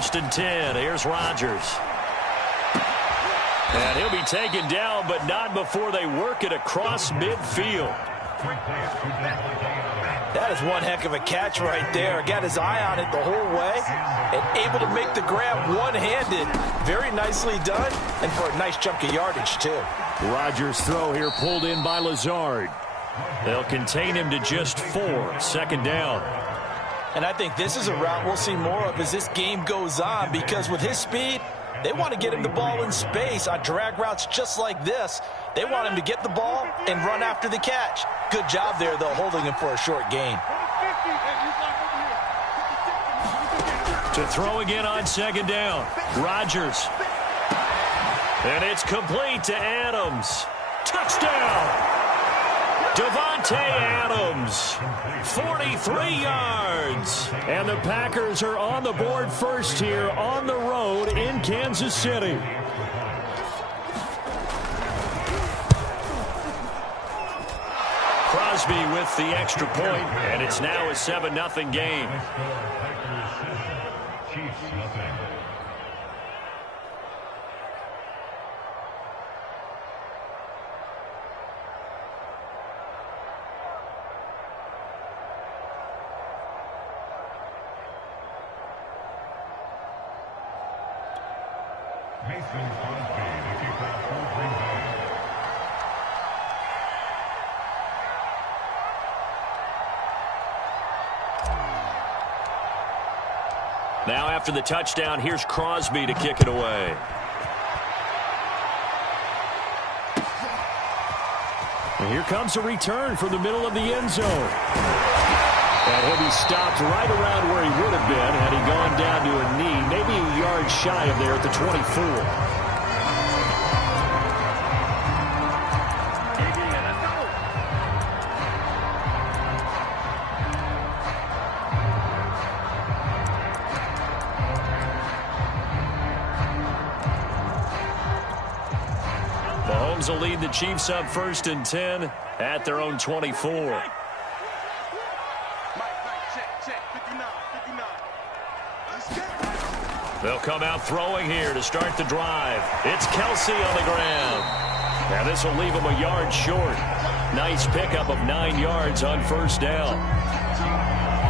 1st and 10. Here's Rodgers. And he'll be taken down, but not before they work it across midfield. That is one heck of a catch right there. Got his eye on it the whole way and able to make the grab one-handed. Very nicely done, and for a nice chunk of yardage, too. Rodgers' throw here pulled in by Lazard. They'll contain him to just 4. 2nd down. And I think this is a route we'll see more of as this game goes on, because with his speed, they want to get him the ball in space on drag routes just like this. They want him to get the ball and run after the catch. Good job there, though, holding him for a short gain. To throw again on 2nd down. Rodgers. And it's complete to Adams. Touchdown! Davante Adams, 43 yards. And the Packers are on the board first here on the road in Kansas City. Crosby with the extra point, and it's now a 7-0 game. Now after the touchdown, here's Crosby to kick it away. And here comes a return from the middle of the end zone. And he'll be stopped right around where he would have been had he gone down to a knee, maybe a yard shy of there at the 24. Mahomes will lead the Chiefs up 1st and 10 at their own 24. They'll come out throwing here to start the drive. It's Kelsey on the ground. Now this will leave him a yard short. Nice pickup of 9 yards on 1st down.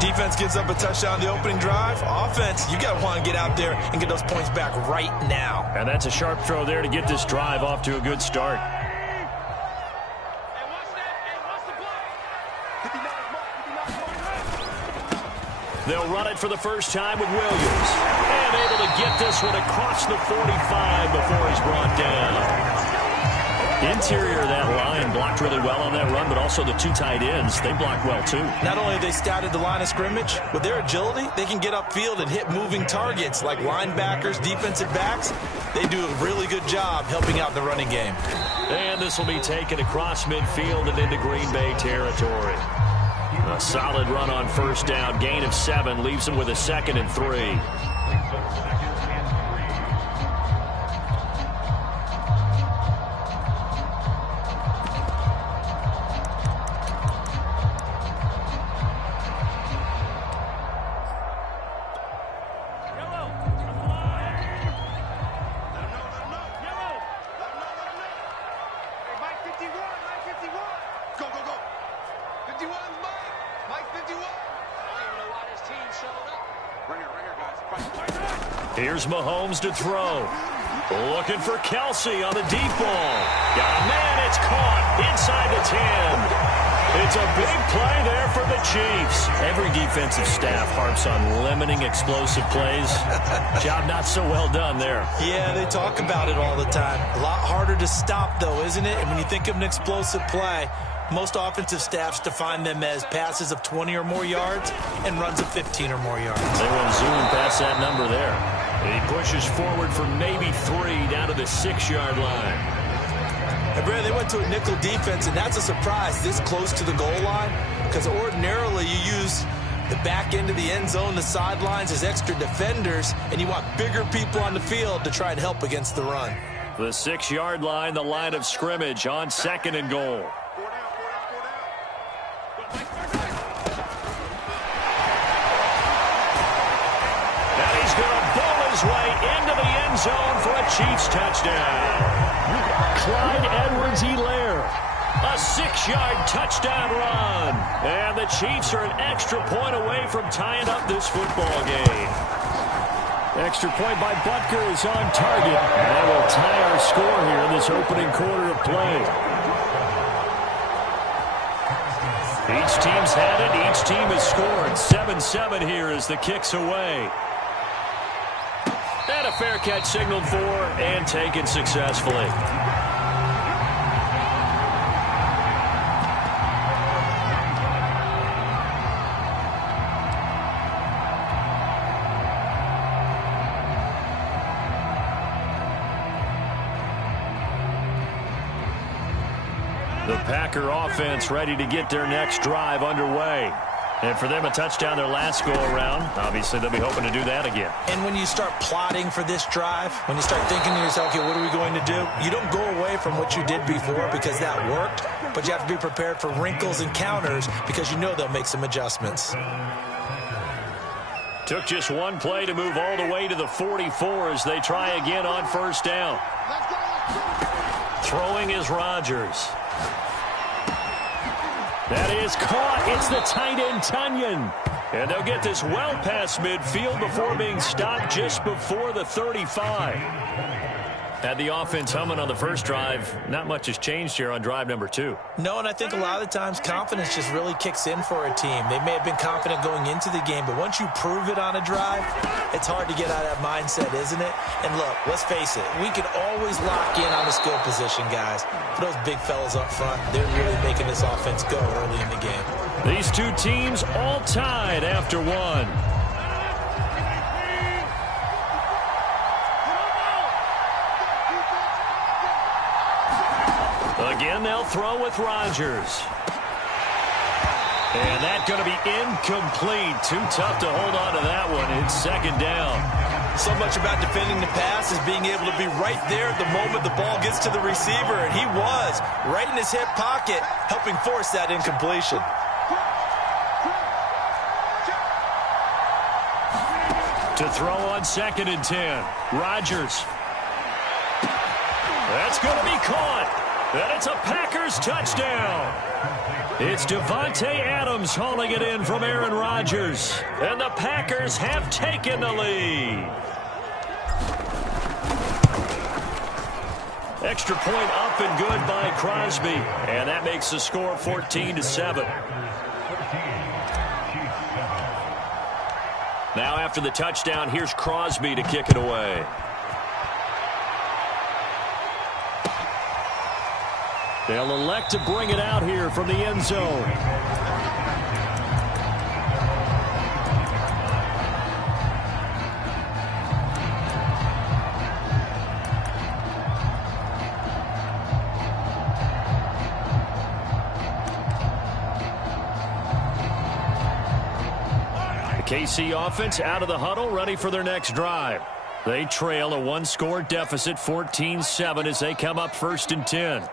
Defense gives up a touchdown the opening drive. Offense, you got to want to get out there and get those points back right now. And that's a sharp throw there to get this drive off to a good start. They'll run it for the first time with Williams. And able to get this one across the 45 before he's brought down. Interior of that line blocked really well on that run, but also the 2 tight ends, they blocked well too. Not only have they scouted the line of scrimmage, with their agility, they can get upfield and hit moving targets like linebackers, defensive backs. They do a really good job helping out the running game. And this will be taken across midfield and into Green Bay territory. A solid run on 1st down. Gain of 7 leaves them with a 2nd and 3. Here's Mahomes to throw. Looking for Kelsey on the deep ball. Got a man, it's caught inside the 10. It's a big play there for the Chiefs. Every defensive staff harps on limiting explosive plays. Job not so well done there. Yeah, they talk about it all the time. A lot harder to stop, though, isn't it? And when you think of an explosive play, most offensive staffs define them as passes of 20 or more yards and runs of 15 or more yards. They went zooming past that number there. He pushes forward for maybe 3 down to the 6-yard line. And Brad, they went to a nickel defense, and that's a surprise this close to the goal line, because ordinarily you use the back end of the end zone, the sidelines as extra defenders, and you want bigger people on the field to try and help against the run. The 6-yard line, the line of scrimmage on 2nd and goal. And he's going to bowl it zone for a Chiefs touchdown. Clyde Edwards-Helaire. A 6-yard touchdown run. And the Chiefs are an extra point away from tying up this football game. Extra point by Butker is on target. And that will tie our score here in this opening quarter of play. Each team's had it. Each team has scored. 7-7 here as the kick's away. And a fair catch signaled for and taken successfully. The Packer offense ready to get their next drive underway. And for them, a touchdown their last go-around. Obviously, they'll be hoping to do that again. And when you start plotting for this drive, when you start thinking to yourself, okay, what are we going to do? You don't go away from what you did before because that worked, but you have to be prepared for wrinkles and counters because you know they'll make some adjustments. Took just one play to move all the way to the 44 as they try again on first down. Throwing is Rodgers. That is caught. It's the tight end, Tunyon. And they'll get this well past midfield before being stopped just before the 35. Had the offense humming on the first drive. Not much has changed here on drive number 2. No, and I think a lot of the times confidence just really kicks in for a team. They may have been confident going into the game, but once you prove it on a drive, it's hard to get out of that mindset, isn't it? And look, let's face it, we can always lock in on the skill position, guys. For those big fellas up front, they're really making this offense go early in the game. These two teams all tied after one. Again, they'll throw with Rodgers. And that's going to be incomplete. Too tough to hold on to that one. It's second down. So much about defending the pass is being able to be right there at the moment the ball gets to the receiver. And he was right in his hip pocket, helping force that incompletion. To throw on 2nd and 10. Rodgers. That's going to be caught. And it's a Packers touchdown. It's Davante Adams hauling it in from Aaron Rodgers. And the Packers have taken the lead. Extra point up and good by Crosby. And that makes the score 14-7. Now after the touchdown, here's Crosby to kick it away. They'll elect to bring it out here from the end zone. The KC offense out of the huddle, ready for their next drive. They trail a one-score deficit, 14-7, as they come up 1st and 10.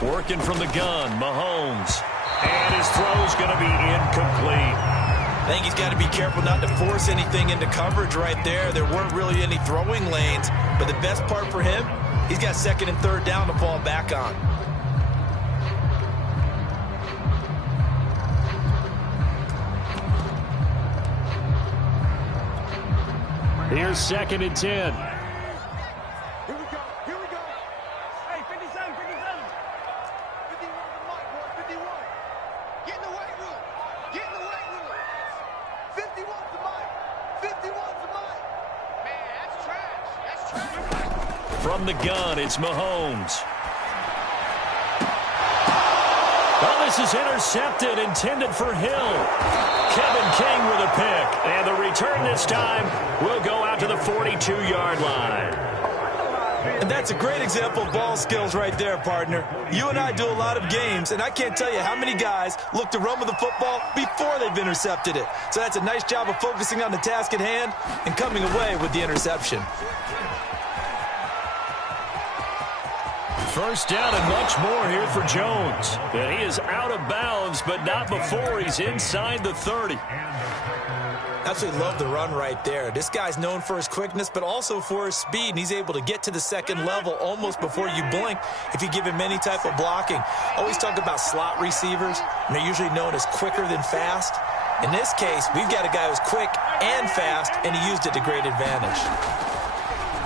Working from the gun, Mahomes. And his throw's going to be incomplete. I think he's got to be careful not to force anything into coverage right there. There weren't really any throwing lanes. But the best part for him, he's got 2nd and 3rd down to fall back on. Here's 2nd and 10. From the gun, it's Mahomes. Oh, this is intercepted, intended for Hill. Kevin King with a pick. And the return this time will go out to the 42-yard line. And that's a great example of ball skills right there, partner. You and I do a lot of games, and I can't tell you how many guys look to run with the football before they've intercepted it. So that's a nice job of focusing on the task at hand and coming away with the interception. First down and much more here for Jones. And he is out of bounds, but not before he's inside the 30. Absolutely love the run right there. This guy's known for his quickness, but also for his speed, and he's able to get to the second level almost before you blink if you give him any type of blocking. Always talk about slot receivers, and they're usually known as quicker than fast. In this case, we've got a guy who's quick and fast, and he used it to great advantage.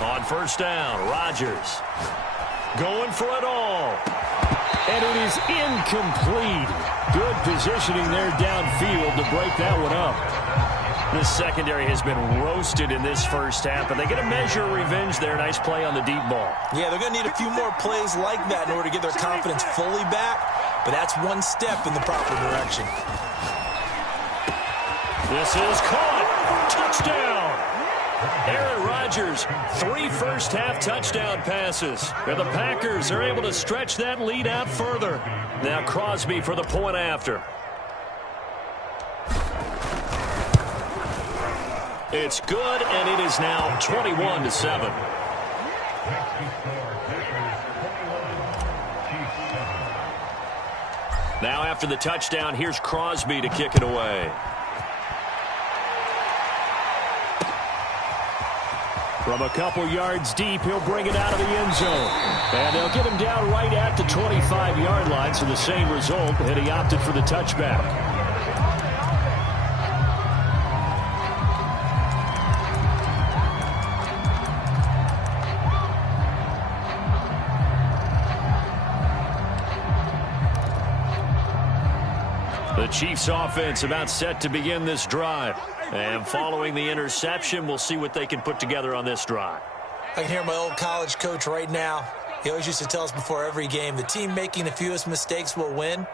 On first down, Rodgers going for it all. And it is incomplete. Good positioning there downfield to break that one up. The secondary has been roasted in this first half, but they get a measure of revenge there. Nice play on the deep ball. Yeah, they're going to need a few more plays like that in order to get their confidence fully back, but that's one step in the proper direction. This is caught. Touchdown. Aaron Rodgers, 3 first-half touchdown passes. And the Packers are able to stretch that lead out further. Now Crosby for the point after. It's good, and it is now 21-7. Now after the touchdown, here's Crosby to kick it away. From a couple yards deep, he'll bring it out of the end zone. And they'll get him down right at the 25-yard line, so the same result, and he opted for the touchback. The Chiefs offense about set to begin this drive. And following the interception, we'll see what they can put together on this drive. I can hear my old college coach right now. He always used to tell us before every game, the team making the fewest mistakes will win.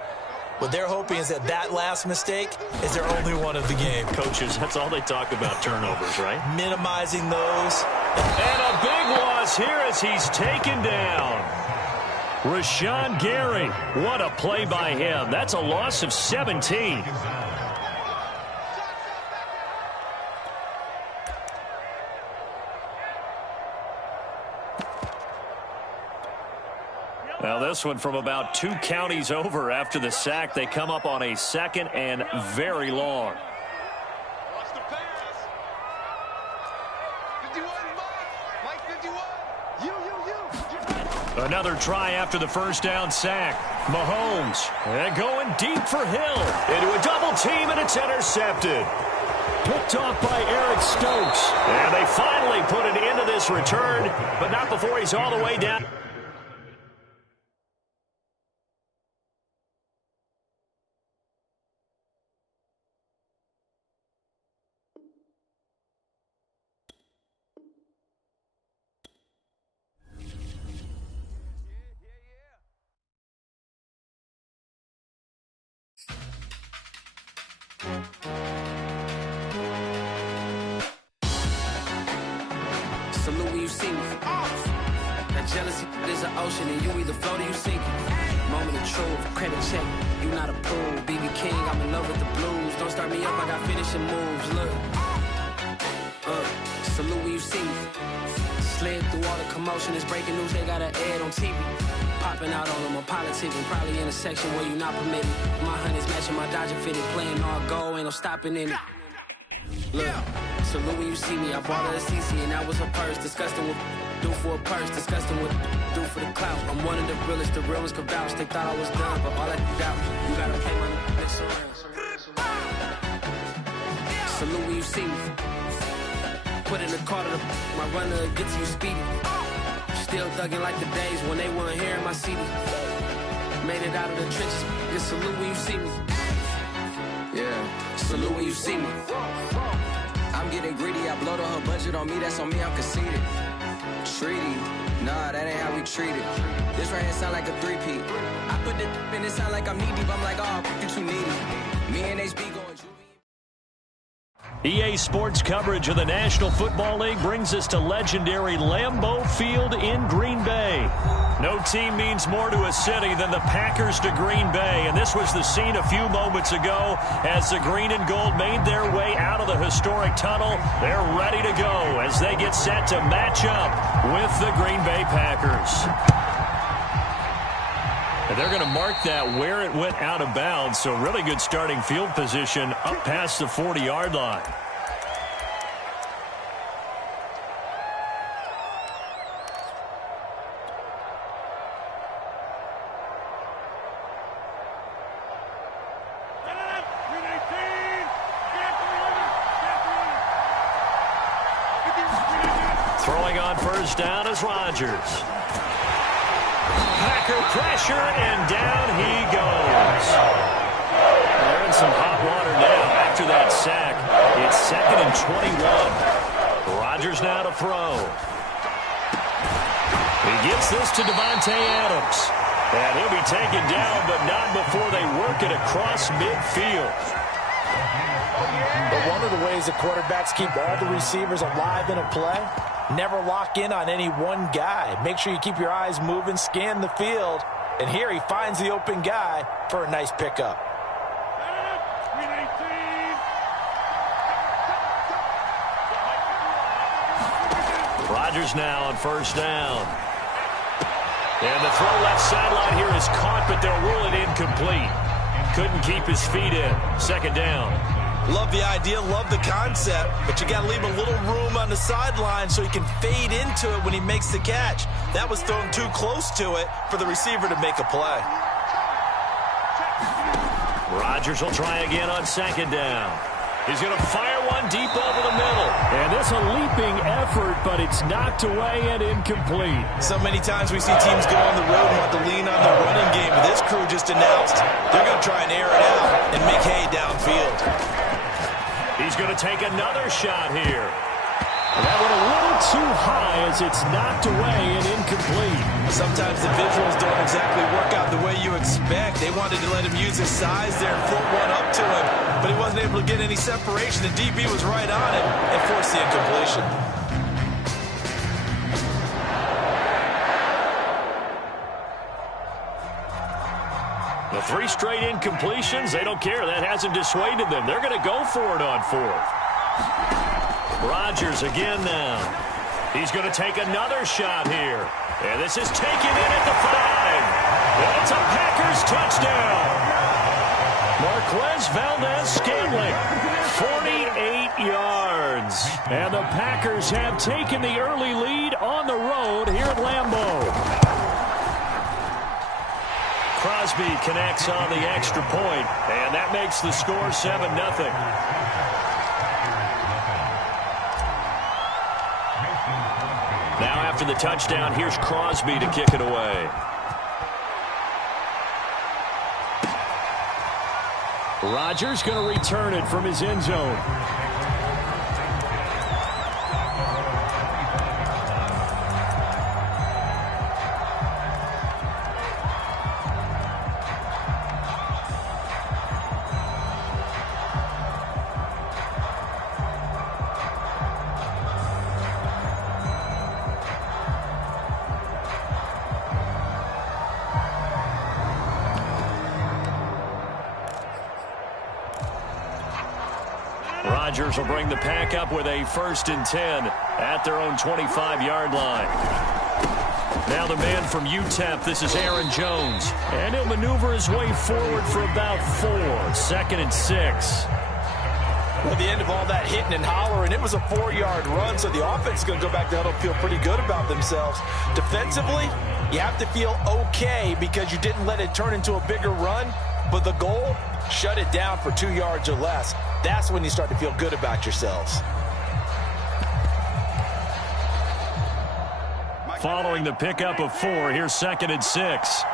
What they're hoping is that that last mistake is their only one of the game. Coaches, that's all they talk about, turnovers, right? Minimizing those. And a big loss here as he's taken down. Rashawn Gary, what a play by him. That's a loss of 17. Well, this one from about 2 counties over after the sack. They come up on a second and very long. Another try after the first down sack. Mahomes and going deep for Hill. Into a double team, and it's intercepted. Picked off by Eric Stokes. And they finally put an end to this return, but not before he's all the way down. Salute when you see me. That jealousy is an ocean, and you either float or you sink it. Moment of truth, credit check, you not approved. BB King, I'm in love with the blues. Don't start me up, I got finishing moves. Look, salute when you see me. Slid through all the commotion, it's breaking news, they got an ad on TV. Popping out on them, I'm politicking, probably in a section where you not permitted. My honey's matching my Dodger fitted, playing all goal, ain't no stopping in it. Look, salute when you see me, I bought her a CC and that was her purse. Disgusting with do for a purse, disgusting with do for the clout. I'm one of the realest, the real ones could vouch. They thought I was done, but all I could doubt, you gotta pay my next around. Salute when you see me. Put in the car to my runner, get to you speedy. Still thugging like the days when they weren't here in my city. Made it out of the trenches, just salute when you see me. Yeah, salute when you see me. I'm getting greedy, I blowed on her budget on me, that's on me, I'm conceited. Treaty, nah, that ain't how we treat it. This right here sound like a 3-peat. I put the in it sound like I'm knee deep, I'm like, oh, you too needy. Me and HB going EA Sports coverage of the National Football League brings us to legendary Lambeau Field in Green Bay. No team means more to a city than the Packers to Green Bay, and this was the scene a few moments ago as the green and gold made their way out of the historic tunnel. They're ready to go as they get set to match up with the Green Bay Packers. they're going to mark that where it went out of bounds. So really good starting field position up past the 40-yard line. Throwing on first down is Rodgers. Packer pressure, and down he goes. They're in some hot water now after that sack. It's 2nd and 21. Rodgers now to throw. He gets this to Davante Adams. And he'll be taken down, but not before they work it across midfield. But one of the ways that quarterbacks keep all the receivers alive in a play, never lock in on any one guy. Make sure you keep your eyes moving, scan the field. And here he finds the open guy for a nice pickup. Rodgers now on first down. And the throw left sideline here is caught, but they'll rule it incomplete. Couldn't keep his feet in. 2nd down. Love the idea, love the concept, but you got to leave a little room on the sideline so he can fade into it when he makes the catch. That was thrown too close to it for the receiver to make a play. Rodgers will try again on 2nd down. He's going to fire one deep over the middle. And this a leaping effort, but it's knocked away and incomplete. So many times we see teams go on the road and want to lean on their running game. This crew just announced they're going to try and air it out and make hay downfield. He's going to take another shot here. That went a little too high as it's knocked away and incomplete. Sometimes the visuals don't exactly work out the way you expect. They wanted to let him use his size there and float one up to him, but he wasn't able to get any separation. The DB was right on him and forced the incompletion. The 3 straight incompletions, they don't care. That hasn't dissuaded them. They're going to go for it on 4th. Rodgers again now. He's going to take another shot here. And this is taken in at the 5. And it's a Packers touchdown. Marquez Valdez-Scantling, 48 yards. And the Packers have taken the early lead on the road here at Lambeau. Crosby connects on the extra point, and that makes the score 7-0. Now after the touchdown, here's Crosby to kick it away. Rodgers going to return it from his end zone. Rodgers will bring the pack up with a 1st and 10 at their own 25-yard line. Now the man from UTEP, this is Aaron Jones. And he'll maneuver his way forward for about 4. 2nd and 6. Well, at the end of all that hitting and hollering, it was a 4-yard run, so the offense is going to go back to huddle, feel pretty good about themselves. Defensively, you have to feel okay because you didn't let it turn into a bigger run, but the goal, shut it down for 2 yards or less. That's when you start to feel good about yourselves. Following the pickup of 4, here's 2nd and 6.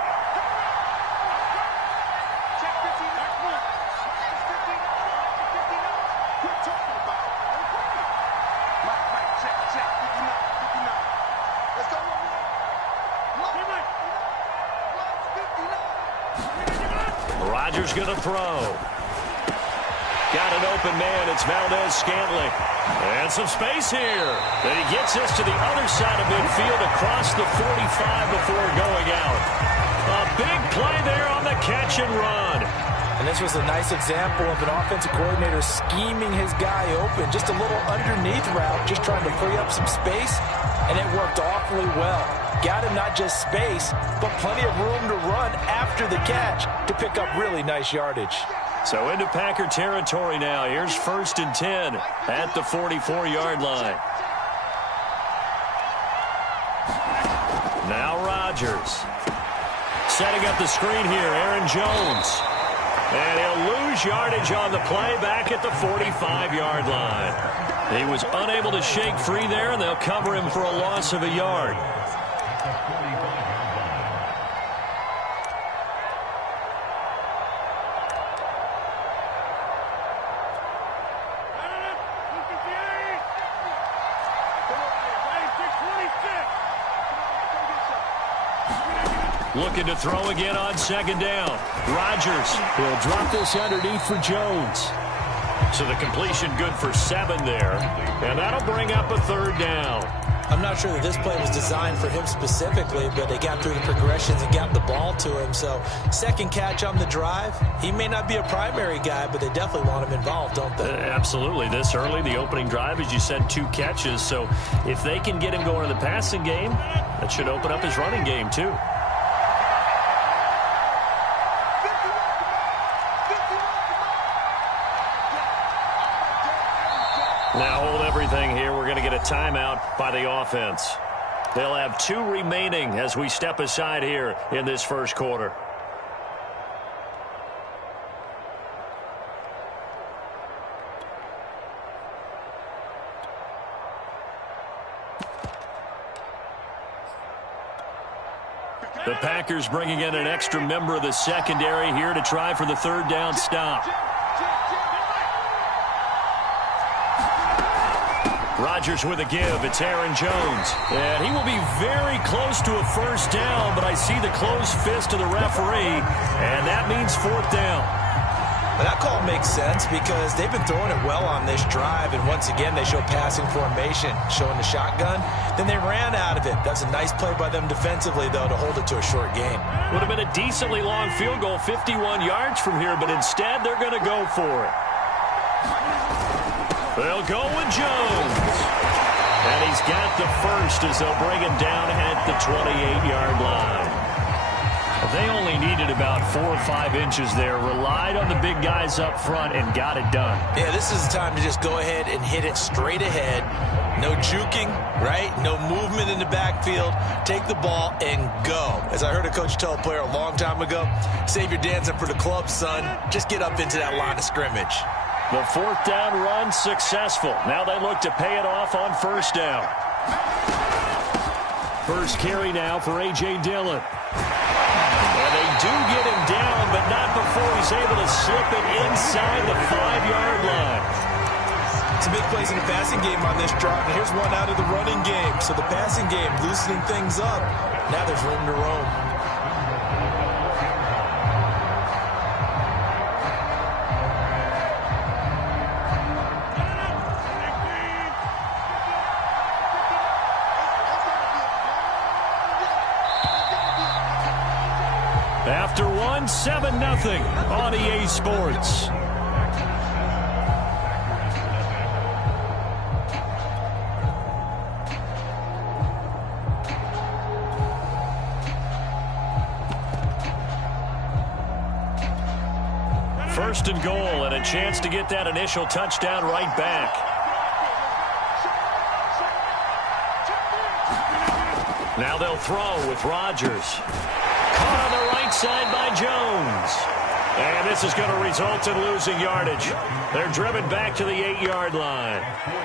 Rodgers going to throw. Got an open man. It's Valdez-Scantling. And some space here. Then he gets this to the other side of midfield across the 45 before going out. A big play there on the catch and run. And this was a nice example of an offensive coordinator scheming his guy open. Just a little underneath route, just trying to free up some space. and it worked awfully well. Got him not just space, but plenty of room to run after the catch to pick up really nice yardage. So into Packer territory now. Here's 1st and 10 at the 44-yard line. Now Rodgers. Setting up the screen here, Aaron Jones. And he'll lose yardage on the play back at the 45-yard line. He was unable to shake free there, and they'll cover him for a loss of a yard. Looking to throw again on 2nd down. Rodgers will drop this underneath for Jones. So the completion good for 7 there. And that'll bring up a 3rd down. I'm not sure that this play was designed for him specifically, but they got through the progressions and got the ball to him. So 2nd catch on the drive. He may not be a primary guy, but they definitely want him involved, don't they? Absolutely. This early, the opening drive, as you said, 2 catches. So if they can get him going in the passing game, that should open up his running game too. Now hold everything here. We're going to get a timeout by the offense. They'll have 2 remaining as we step aside here in this first quarter. The Packers bringing in an extra member of the secondary here to try for the 3rd down stop. Rodgers with a give. It's Aaron Jones. And he will be very close to a 1st down, but I see the closed fist of the referee, and that means 4th down. Well, that call makes sense because they've been throwing it well on this drive, and once again they show passing formation, showing the shotgun. Then they ran out of it. That's a nice play by them defensively, though, to hold it to a short gain. Would have been a decently long field goal, 51 yards from here, but instead they're going to go for it. They'll go with Jones. And he's got the 1st as they'll bring him down at the 28-yard line. They only needed about 4 or 5 inches there, relied on the big guys up front, and got it done. Yeah, this is the time to just go ahead and hit it straight ahead. No juking, right? No movement in the backfield. Take the ball and go. As I heard a coach tell a player a long time ago, save your dancing for the club, son. Just get up into that line of scrimmage. The 4th down run successful. Now they look to pay it off on 1st down. First carry now for A.J. Dillon. And they do get him down, but not before he's able to slip it inside the 5-yard line. Some big plays in the passing game on this drive, and here's one out of the running game. So the passing game loosening things up. Now there's room to roam. After 7-0 on EA Sports. First and goal, and a chance to get that initial touchdown right back. Now they'll throw with Rodgers. Caught on the right side by Jones. And this is going to result in losing yardage. They're driven back to the 8-yard line.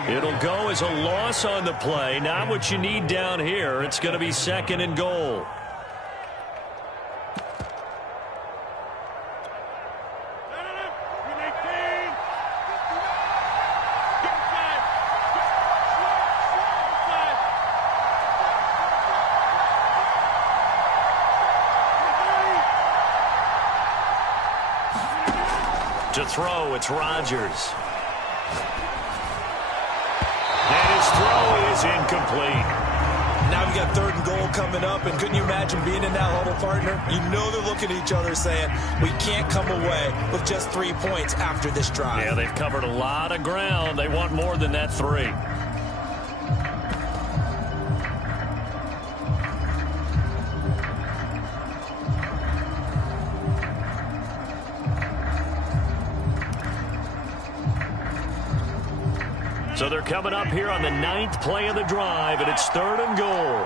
It'll go as a loss on the play. Not what you need down here. It's going to be 2nd and goal. To throw, it's Rodgers. And his throw is incomplete. Now we got 3rd and goal coming up, and couldn't you imagine being in that huddle, partner? You know they're looking at each other saying, we can't come away with just 3 points after this drive. Yeah, they've covered a lot of ground. They want more than that 3. So they're coming up here on the 9th play of the drive, and it's 3rd and goal.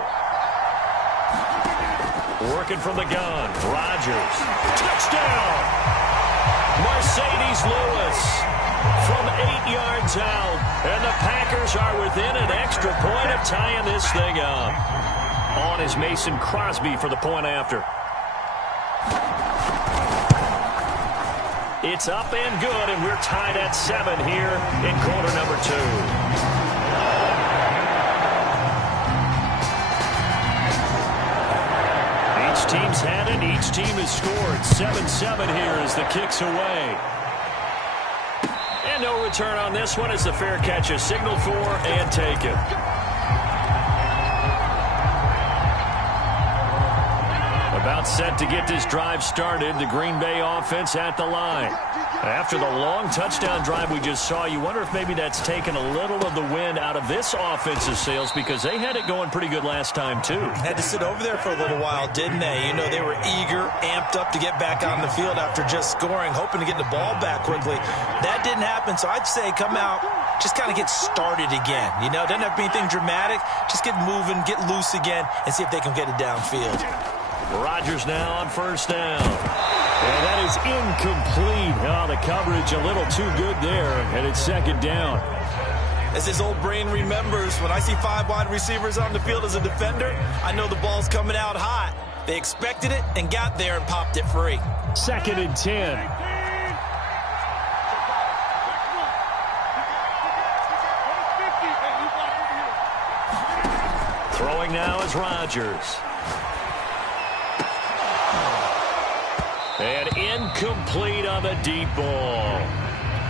Working from the gun. Rodgers. Touchdown! Mercedes Lewis from 8 yards out. And the Packers are within an extra point of tying this thing up. On is Mason Crosby for the point after. It's up and good, and we're tied at 7 here in quarter number 2. Each team's had it. Each team has scored. 7-7 here as the kick's away. And no return on this one as the fair catch is signaled for and taken. About set to get this drive started. The Green Bay offense at the line. After the long touchdown drive we just saw, you wonder if maybe that's taken a little of the wind out of this offense's sails because they had it going pretty good last time, too. Had to sit over there for a little while, didn't they? You know, they were eager, amped up to get back on the field after just scoring, hoping to get the ball back quickly. That didn't happen, so I'd say come out, just kind of get started again. You know, doesn't have to be anything dramatic. Just get moving, get loose again, and see if they can get it downfield. Rodgers now on 1st down. And that is incomplete. Oh, the coverage a little too good there, and it's 2nd down. As his old brain remembers, when I see 5 wide receivers on the field as a defender, I know the ball's coming out hot. They expected it and got there and popped it free. 2nd and 10. Throwing now is Rodgers. And incomplete on the deep ball.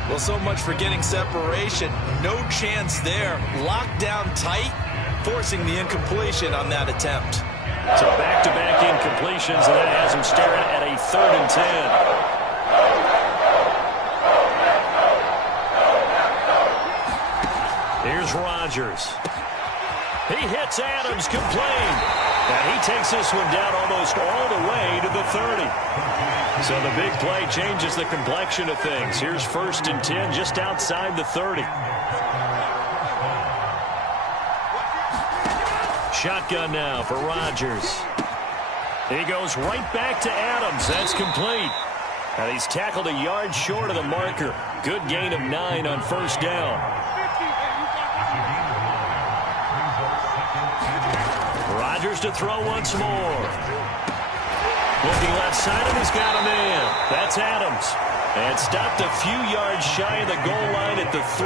Well, so much for getting separation. No chance there. Locked down tight, forcing the incompletion on that attempt. So back-to-back incompletions, and that has him staring at a 3rd and 10. Here's Rodgers. He hits Adams, complete. And he takes this one down almost all the way to the 30. So the big play changes the complexion of things. Here's 1st and 10 just outside the 30. Shotgun now for Rodgers. He goes right back to Adams. That's complete. And he's tackled a yard short of the marker. Good gain of 9 on 1st down. Rodgers to throw once more. Looking left side, and he's got a man. That's Adams. And stopped a few yards shy of the goal line at the 3.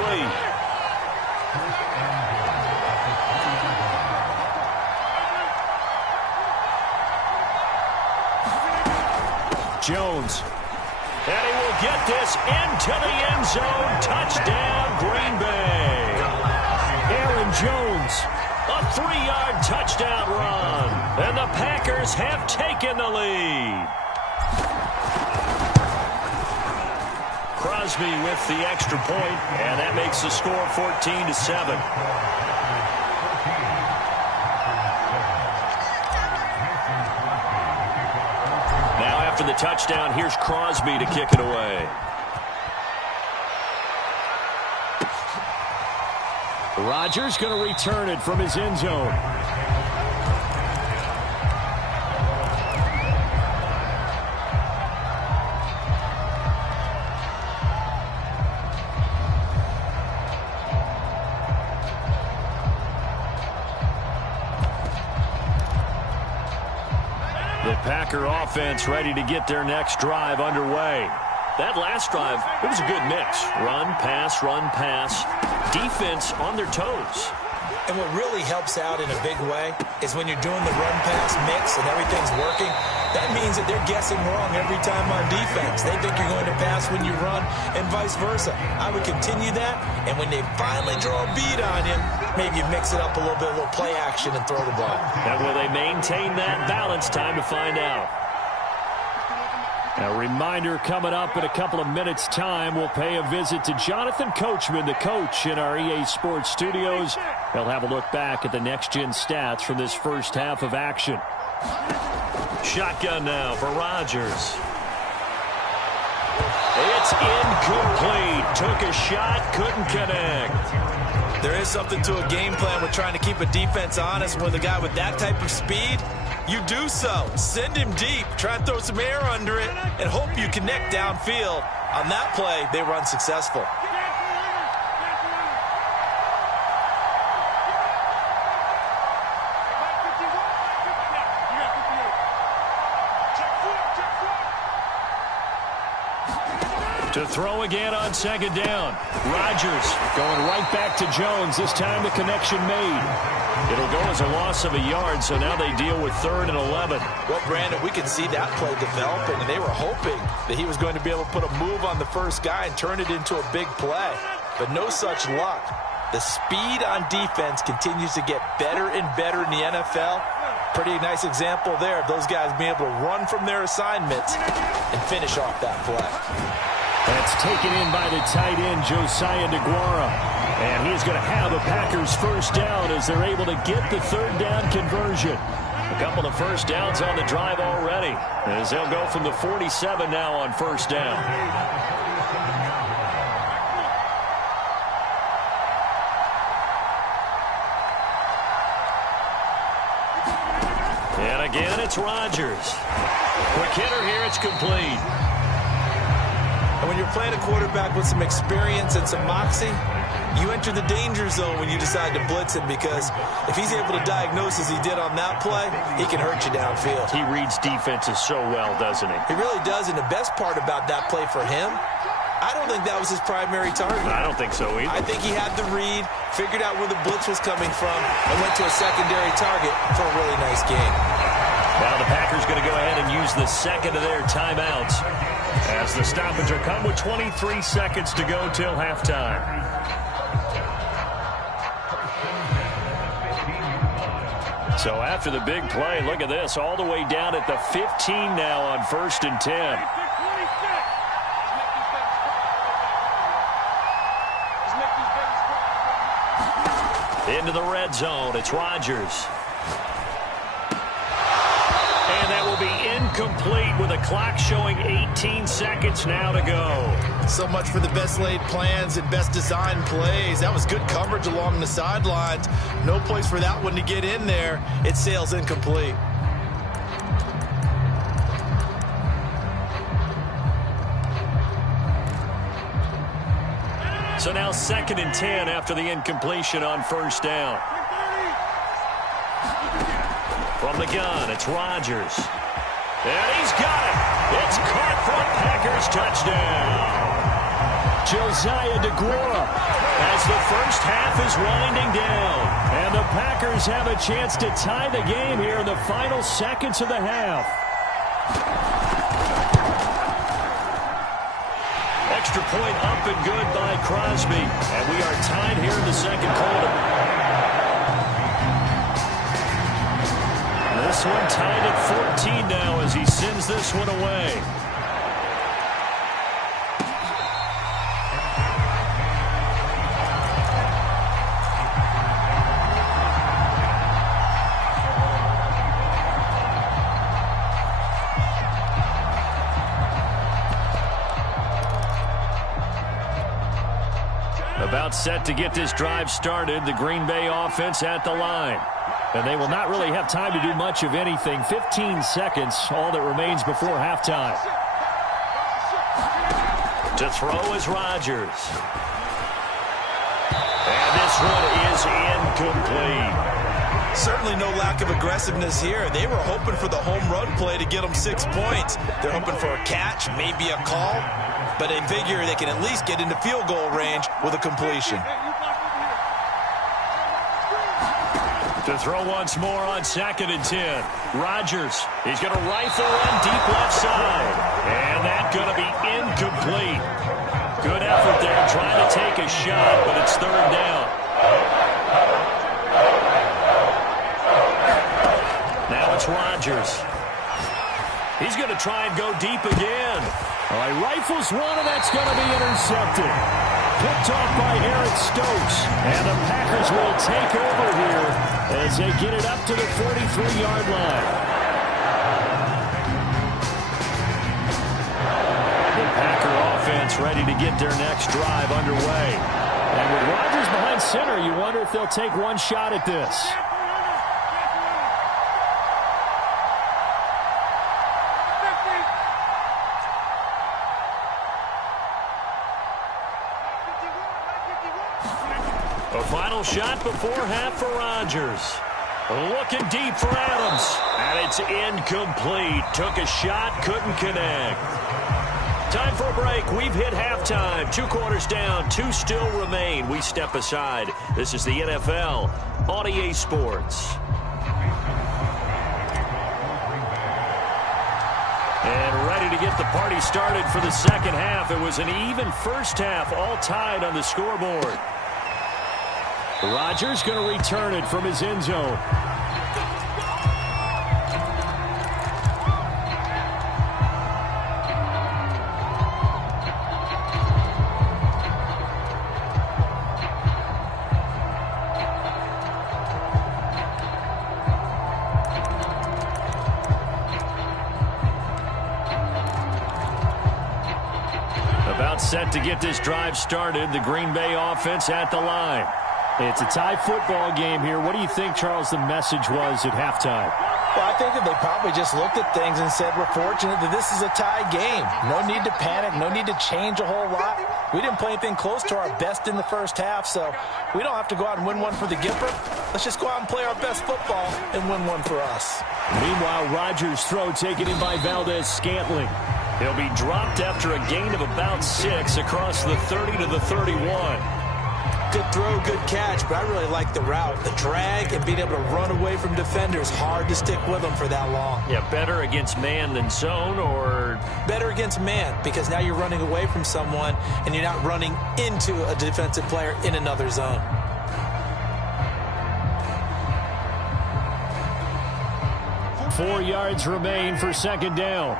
Jones. And he will get this into the end zone. Touchdown, Green Bay. Aaron Jones. A 3-yard touchdown run. And the Packers have taken the lead. Crosby with the extra point, and that makes the score 14-7. Now after the touchdown, here's Crosby to kick it away. Rodgers going to return it from his end zone. The Packer offense ready to get their next drive underway. That last drive, it was a good mix. Run, pass, defense on their toes. And what really helps out in a big way is when you're doing the run-pass mix and everything's working, that means that they're guessing wrong every time on defense. They think you're going to pass when you run and vice versa. I would continue that, and when they finally draw a bead on him, maybe you mix it up a little bit, a little play action, and throw the ball. And will they maintain that balance? Time to find out. A reminder coming up in a couple of minutes' time, we'll pay a visit to Jonathan Coachman, the coach in our EA Sports studios. He'll have a look back at the next-gen stats from this first half of action. Shotgun now for Rodgers. It's incomplete. Took a shot, couldn't connect. There is something to a game plan with trying to keep a defense honest. With a guy with that type of speed, you do so. Send him deep. Try and throw some air under it and hope you connect downfield. On that play, they were unsuccessful. To throw again on second down. Rodgers going right back to Jones. This time the connection made. It'll go as a loss of a yard, so now they deal with 3rd and 11. Well, Brandon, we could see that play developing, and they were hoping that he was going to be able to put a move on the first guy and turn it into a big play. But no such luck. The speed on defense continues to get better and better in the NFL. Pretty nice example there of those guys being able to run from their assignments and finish off that play. That's taken in by the tight end, Josiah DeGuara. And he's going to have a Packers first down as they're able to get the 3rd down conversion. A couple of first downs on the drive already, as they'll go from the 47 now on first down. And again, it's Rodgers. Quick hitter here, it's complete. And when you're playing a quarterback with some experience and some moxie, you enter the danger zone when you decide to blitz him, because if he's able to diagnose as he did on that play, he can hurt you downfield. He reads defenses so well, doesn't he? He really does, and the best part about that play for him, I don't think that was his primary target. I don't think so either. I think he had the read, figured out where the blitz was coming from, and went to a secondary target for a really nice game. Now the Packers going to go ahead and use the second of their timeouts as the stoppage will come with 23 seconds to go till halftime. So after the big play, look at this, all the way down at the 15 now on 1st and 10. Into the red zone, it's Rodgers. And that will be incomplete with a clock showing 18 seconds now to go. So much for the best laid plans and best designed plays. That was good coverage along the sidelines. No place for that one to get in there. It sails incomplete. So now 2nd and 10 after the incompletion on first down. From the gun, it's Rodgers. And he's got it. It's caught for a Packers touchdown. Josiah DeGuara as the first half is winding down. And the Packers have a chance to tie the game here in the final seconds of the half. Extra point up and good by Crosby. And we are tied here in the second quarter. This one tied at 14 now as he sends this one away. About set to get this drive started, the Green Bay offense at the line. And they will not really have time to do much of anything. 15 seconds, all that remains before halftime. To throw is Rodgers. And this one is incomplete. Certainly no lack of aggressiveness here. They were hoping for the home run play to get them 6 points. They're hoping for a catch, maybe a call. But they figure they can at least get into field goal range with a completion. To throw once more on 2nd and 10. Rodgers, he's going to rifle one deep left side. And that's going to be incomplete. Good effort there trying to take a shot, but it's 3rd down. Now it's Rodgers. He's going to try and go deep again. All right, rifles one, and that's going to be intercepted. Picked off by Eric Stokes. And the Packers will take over here as they get it up to the 43-yard line. The Packer offense ready to get their next drive underway. And with Rodgers behind center. You wonder if they'll take one shot at this. A final shot before half for Rodgers. Looking deep for Adams. And it's incomplete. Took a shot, couldn't connect. Time for a break. We've hit halftime. 2 quarters down, 2 still remain. We step aside. This is the NFL on EA Sports. And ready to get the party started for the second half. It was an even first half, all tied on the scoreboard. Rodgers going to return it from his end zone. About set to get this drive started. The Green Bay offense at the line. It's a tie football game here. What do you think, Charles, the message was at halftime? Well, I think that they probably just looked at things and said, we're fortunate that this is a tie game. No need to panic. No need to change a whole lot. We didn't play anything close to our best in the first half, so we don't have to go out and win one for the Gipper. Let's just go out and play our best football and win one for us. Meanwhile, Rodgers' throw taken in by Valdez-Scantling. He'll be dropped after a gain of about 6 across the 30 to the 31. Good throw, good catch, but I really like the route. The drag and being able to run away from defenders. Hard to stick with them for that long. Yeah, better against man than zone, or? Better against man, because now you're running away from someone and you're not running into a defensive player in another zone. Four yards remain for second down.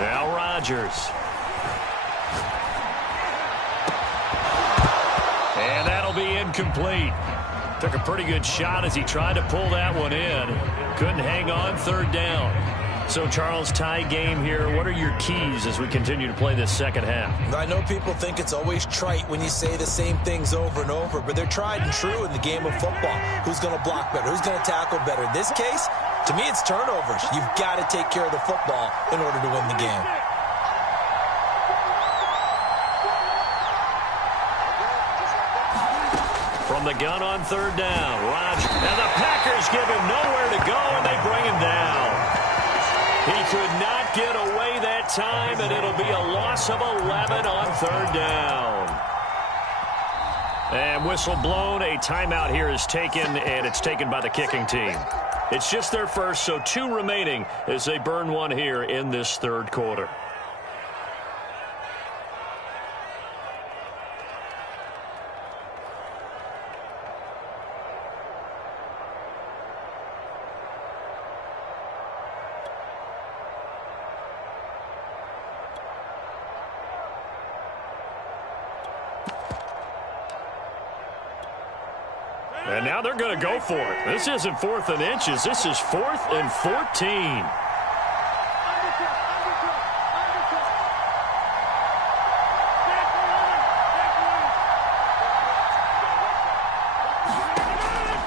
Now Rodgers. And that'll be incomplete. Took a pretty good shot as he tried to pull that one in. Couldn't hang on, third down. So, Charles, tie game here. What are your keys as we continue to play this second half? I know people think it's always trite when you say the same things over and over, but they're tried and true in the game of football. Who's going to block better? Who's going to tackle better? In this case, to me, it's turnovers. You've got to take care of the football in order to win the game. From the gun on third down, Rodgers. And the Packers give him nowhere to go, and they bring him down. He could not get away that time, and it'll be a loss of 11 on third down. And whistle blown. A timeout here is taken, and it's taken by the kicking team. It's just their first, so 2 remaining as they burn one here in this third quarter. And now they're going to go for it. This isn't 4th and inches. This is 4th and 14.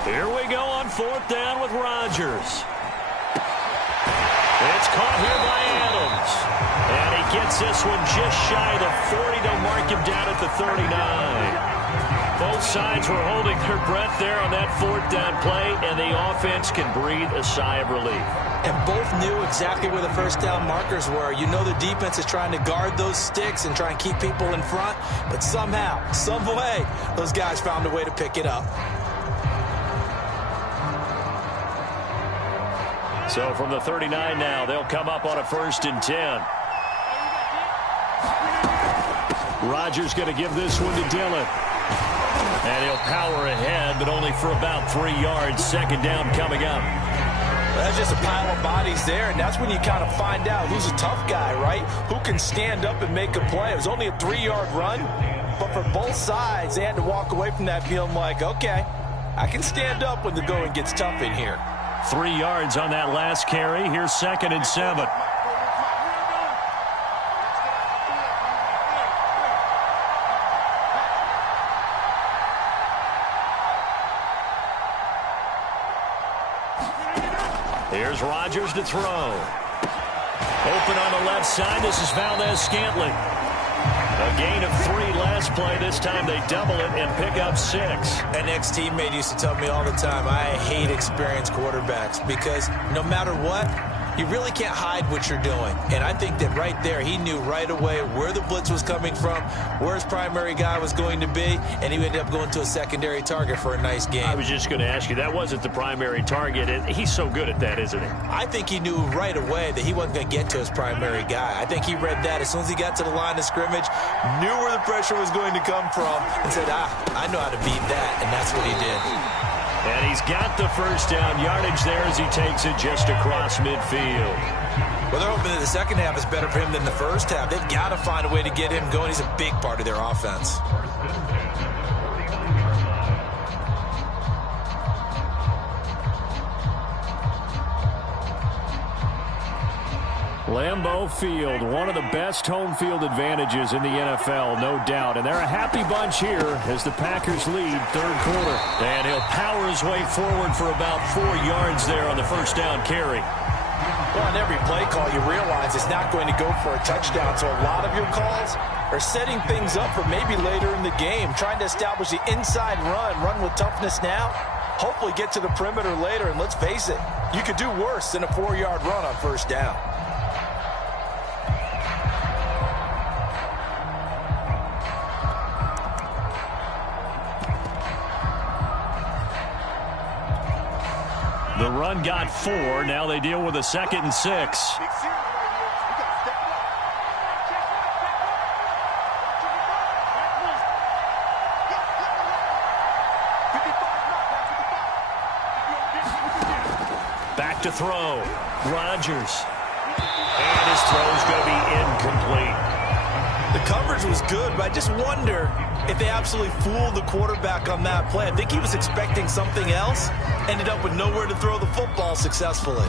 Here we go on 4th down with Rodgers. It's caught here by Adams. And he gets this one just shy of the 40 to mark him down at the 39. Both sides were holding their breath there on that 4th down play, and the offense can breathe a sigh of relief. And both knew exactly where the first down markers were. You know the defense is trying to guard those sticks and try and keep people in front, but somehow, some way, those guys found a way to pick it up. So from the 39 now, they'll come up on a 1st and 10. Rodgers going to give this one to Dillon. And he'll power ahead, but only for about 3 yards. Second down coming up. Well, that's just a pile of bodies there, and that's when you kind of find out who's a tough guy, right? Who can stand up and make a play. It was only a 3-yard run, but for both sides, they had to walk away from that feeling like, okay, I can stand up when the going gets tough in here. 3 yards on that last carry. Here's 2nd and 7. Here's Rodgers to throw. Open on the left side. This is Valdez-Scantling. A gain of 3 last play. This time they double it and pick up 6. An ex-teammate used to tell me all the time, I hate experienced quarterbacks because no matter what, you really can't hide what you're doing. And I think that right there, he knew right away where the blitz was coming from, where his primary guy was going to be, and he ended up going to a secondary target for a nice game. I was just going to ask you, that wasn't the primary target. And he's so good at that, isn't he? I think he knew right away that he wasn't going to get to his primary guy. I think he read that as soon as he got to the line of scrimmage, knew where the pressure was going to come from, and said, I know how to beat that, and that's what he did. And he's got the first down yardage there as he takes it just across midfield. Well, they're hoping that the second half is better for him than the first half. They've got to find a way to get him going. He's a big part of their offense. Lambeau Field, one of the best home field advantages in the NFL, no doubt. And they're a happy bunch here as the Packers lead 3rd quarter. And he'll power his way forward for about 4 yards there on the first down carry. Well, on every play call, you realize it's not going to go for a touchdown. So a lot of your calls are setting things up for maybe later in the game, trying to establish the inside run with toughness now. Hopefully get to the perimeter later. And let's face it, you could do worse than a 4-yard run on first down. The run got 4. Now they deal with a 2nd and 6. Back to throw. Rodgers. And his throw's going to be incomplete. The coverage was good, but I just wonder if they absolutely fooled the quarterback on that play. I think he was expecting something else, ended up with nowhere to throw the football successfully.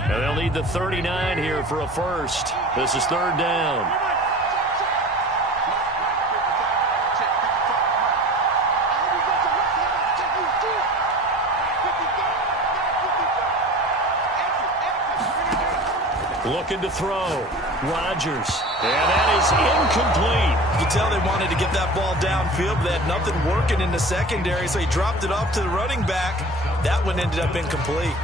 And they'll need the 39 here for a first. This is 3rd down. Looking to throw. Rodgers. And that is incomplete. You can tell they wanted to get that ball downfield, but they had nothing working in the secondary, so he dropped it off to the running back. That one ended up incomplete.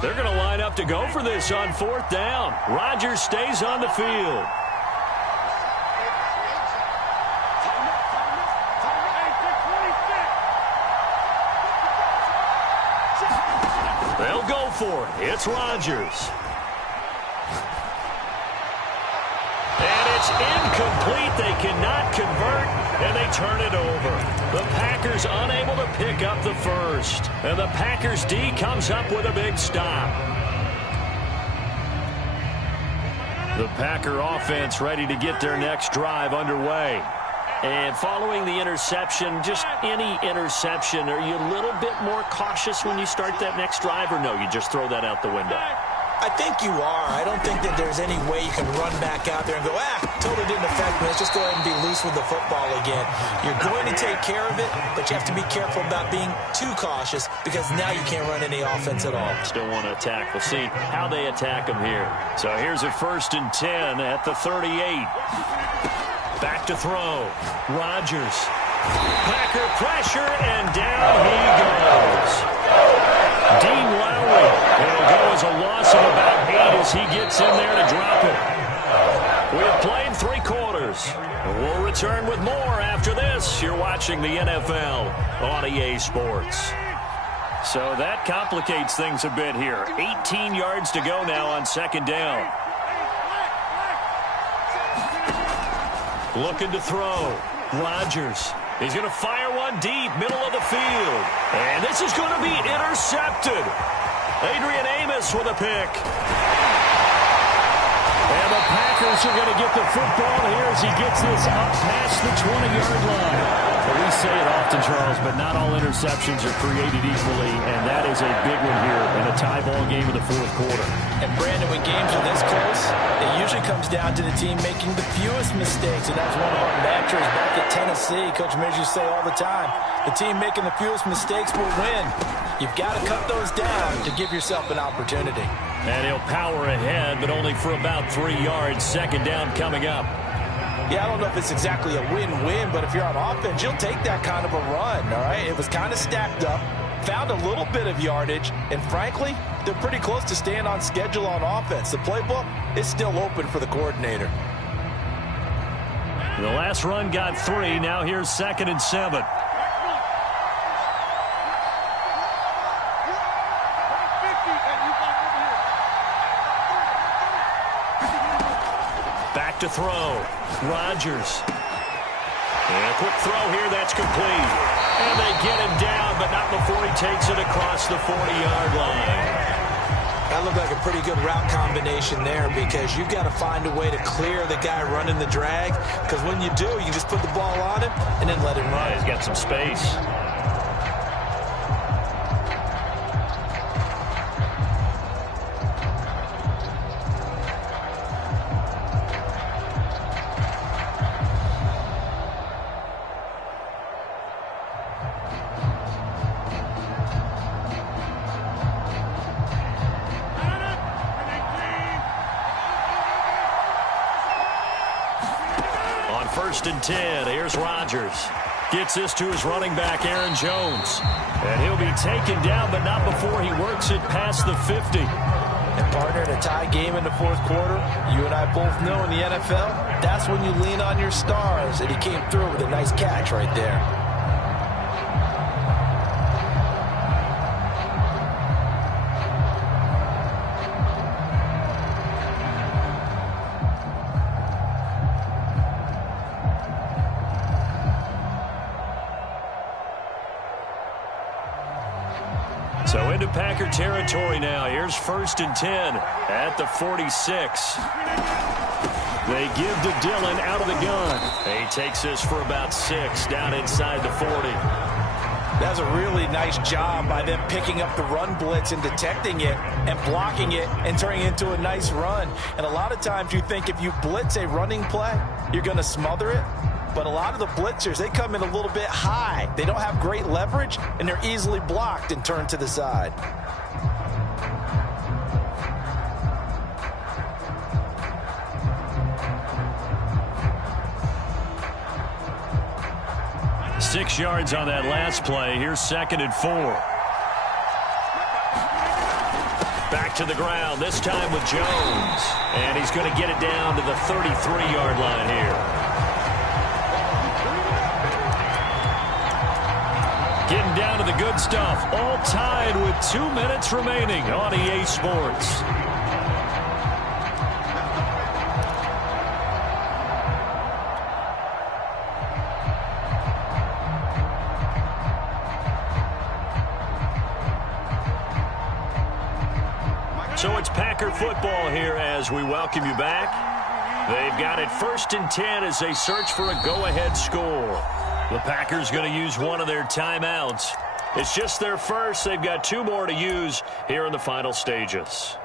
They're going to line up to go for this on 4th down. Rodgers stays on the field. They'll go for it. It's Rodgers. And it's incomplete. They cannot convert, and they turn it over. The Packers unable to pick up the first. And the Packers D comes up with a big stop. The Packer offense ready to get their next drive underway. And following the interception, just any interception, are you a little bit more cautious when you start that next drive, or no, you just throw that out the window? I think you are. I don't think that there's any way you can run back out there and go, totally didn't affect me. Let's just go ahead and be loose with the football again. You're going to take care of it, but you have to be careful about being too cautious because now you can't run any offense at all. Still want to attack. We'll see how they attack them here. So here's a 1st and 10 at the 38. Back to throw. Rodgers. Packer pressure, and down he goes. Dean Lowry. It'll go as a loss of about 8 as he gets in there to drop it. We have played 3 quarters. We'll return with more after this. You're watching the NFL on EA Sports. So that complicates things a bit here. 18 yards to go now on 2nd down. Looking to throw. Rodgers. He's going to fire one run deep, middle of the field. And this is going to be intercepted. Adrian Amos with a pick. And the Packers are going to get the football here as he gets this up past the 20-yard line. Well, we say it often, Charles, but not all interceptions are created equally, and that is a big one here in a tie ball game in the fourth quarter. And, Brandon, when games are this close, it usually comes down to the team making the fewest mistakes, and that's one of our mantras back at Tennessee. Coach Mears used to say all the time, the team making the fewest mistakes will win. You've got to cut those down to give yourself an opportunity. And he'll power ahead, but only for about 3 yards. Second down coming up. Yeah, I don't know if it's exactly a win-win, but if you're on offense, you'll take that kind of a run, all right? It was kind of stacked up, found a little bit of yardage, and frankly, they're pretty close to staying on schedule on offense. The playbook is still open for the coordinator. The last run got 3. Now here's 2nd and 7. Back to throw. Rodgers. And a quick throw here. That's complete. And they get him down, but not before he takes it across the 40-yard line. That looked like a pretty good route combination there because you've got to find a way to clear the guy running the drag, because when you do, you just put the ball on him and then let him run. Yeah, he's got some space. First and 10. Here's Rodgers. Gets this to his running back, Aaron Jones. And he'll be taken down, but not before he works it past the 50. And, partner, in a tie game in the fourth quarter, you and I both know in the NFL, that's when you lean on your stars. And he came through with a nice catch right there. So into Packer territory now. Here's 1st and 10 at the 46. They give to Dillon out of the gun. He takes this for about 6 down inside the 40. That's a really nice job by them picking up the run blitz and detecting it and blocking it and turning it into a nice run. And a lot of times you think if you blitz a running play, you're going to smother it. But a lot of the blitzers, they come in a little bit high. They don't have great leverage, and they're easily blocked and turned to the side. Six yards on that last play. Here's 2nd and 4. Back to the ground, this time with Jones. And he's going to get it down to the 33-yard line here. Getting down to the good stuff. All tied with 2 minutes remaining on EA Sports. So it's Packer football here as we welcome you back. They've got it 1st and 10 as they search for a go-ahead score. The Packers going to use one of their timeouts. It's just their first. They've got 2 more to use here in the final stages.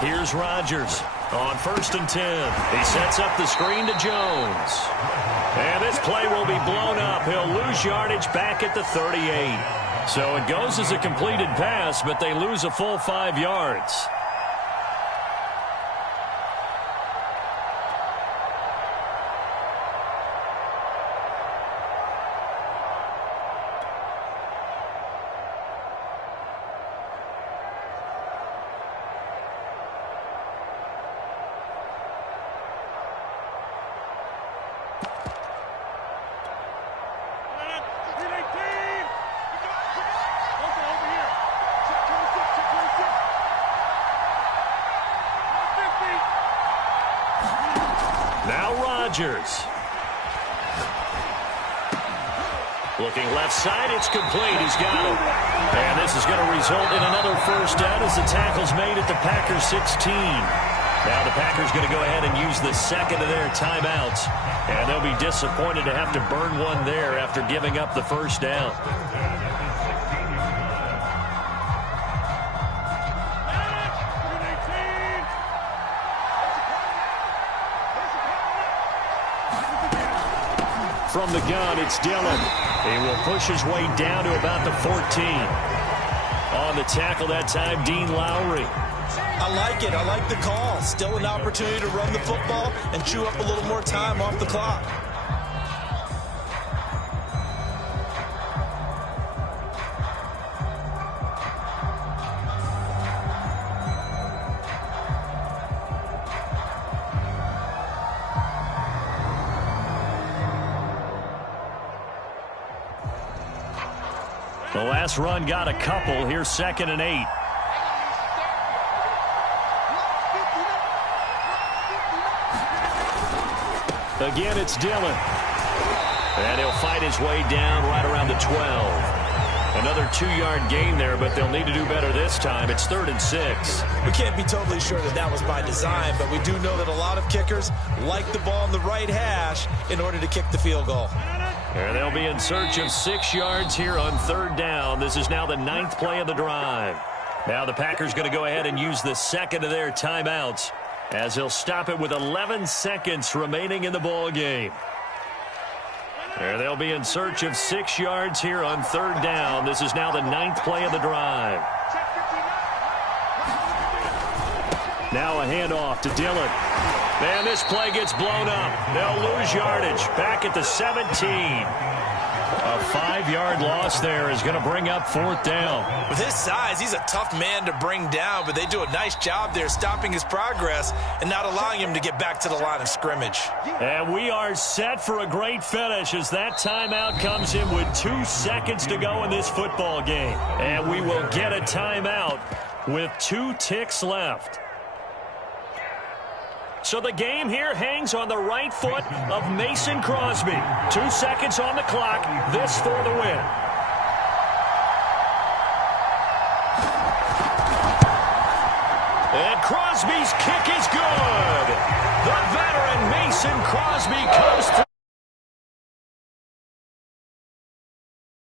Here's Rodgers on 1st and 10. He sets up the screen to Jones. And this play will be blown up. He'll lose yardage back at the 38. So it goes as a completed pass, but they lose a full 5 yards. Now Rodgers. Looking left side, it's complete. He's got him. And this is going to result in another first down as the tackle's made at the Packers 16. Now the Packers going to go ahead and use the second of their timeouts. And they'll be disappointed to have to burn one there after giving up the first down. From the gun, it's Dillon. He will push his way down to about the 14. On the tackle that time, Dean Lowry. I like it. I like the call. Still an opportunity to run the football and chew up a little more time off the clock. The last run got a couple. Here's 2nd and 8. Again, it's Dillon. And he'll fight his way down right around the 12. Another 2-yard gain there, but they'll need to do better this time. It's 3rd and 6. We can't be totally sure that that was by design, but we do know that a lot of kickers like the ball on the right hash in order to kick the field goal. And they'll be in search of 6 yards here on 3rd down. This is now the 9th play of the drive. Now the Packers going to go ahead and use the second of their timeouts as they'll stop it with 11 seconds remaining in the ball game. And they'll be in search of 6 yards here on 3rd down. This is now the 9th play of the drive. Now a handoff to Dillon. And this play gets blown up. They'll lose yardage. Back at the 17. A 5-yard loss there is going to bring up 4th down. With his size, he's a tough man to bring down, but they do a nice job there stopping his progress and not allowing him to get back to the line of scrimmage. And we are set for a great finish as that timeout comes in with 2 seconds to go in this football game. And we will get a timeout with 2 ticks left. So the game here hangs on the right foot of Mason Crosby. 2 seconds on the clock. This for the win. And Crosby's kick is good. The veteran Mason Crosby comes through